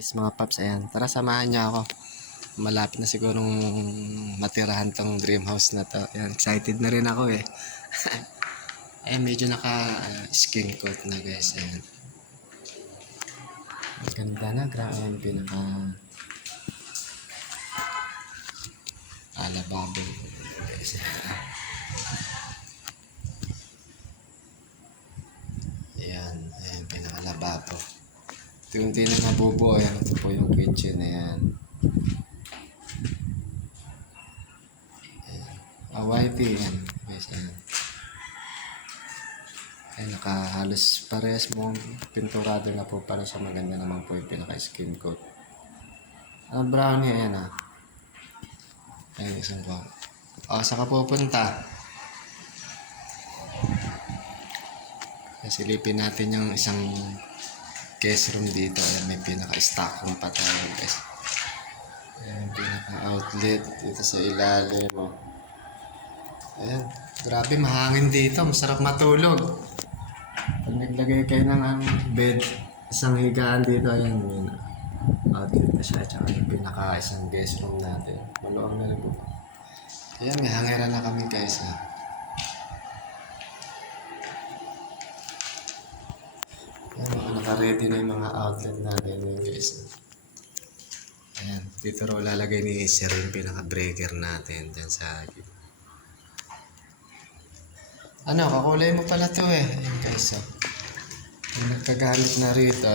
Guys, mga paps, ayan. Tara, samahan niyo ako. Malapit na sigurong matirahan tong dream house na to. Ayan, excited na rin ako eh. Ayan, medyo naka-skin coat na guys. Ayan. Ang ganda na, grabe yung pinaka alababo guys. Ayan, ayan, pinaka-lababo. Unti na nabubuo. Ayan, ito po yung kitchen. Ayan. Whitey yan. Guys, ayan. Ayan, nakahalos parehas mong pinturado na po para sa maganda naman po yung pinaka-skin coat. Brownie, ayan ah. Ayan, isang po. Saka pupunta. Silipin natin yung isang guest room dito. Ayan, may pinaka-stock room pa tayo guys. Ayan, pinaka-outlet dito sa ilalim. Ayan, grabe mahangin dito. Masarap matulog. Pag naglagay kayo ng bed, isang higaan dito, ayan, yun. Outlet na siya. Tsaka yung pinaka-isang guest room natin. Maluwang na rin po. Ayan, may hangiran na kami guys. Ayan, naka-ready na yung mga outlet natin guys. Ayan, dito raw lalagay ni Sir yung pinaka-breaker natin dyan sa kakulay mo pala to eh. Ayan guys, nagkagamit na rito.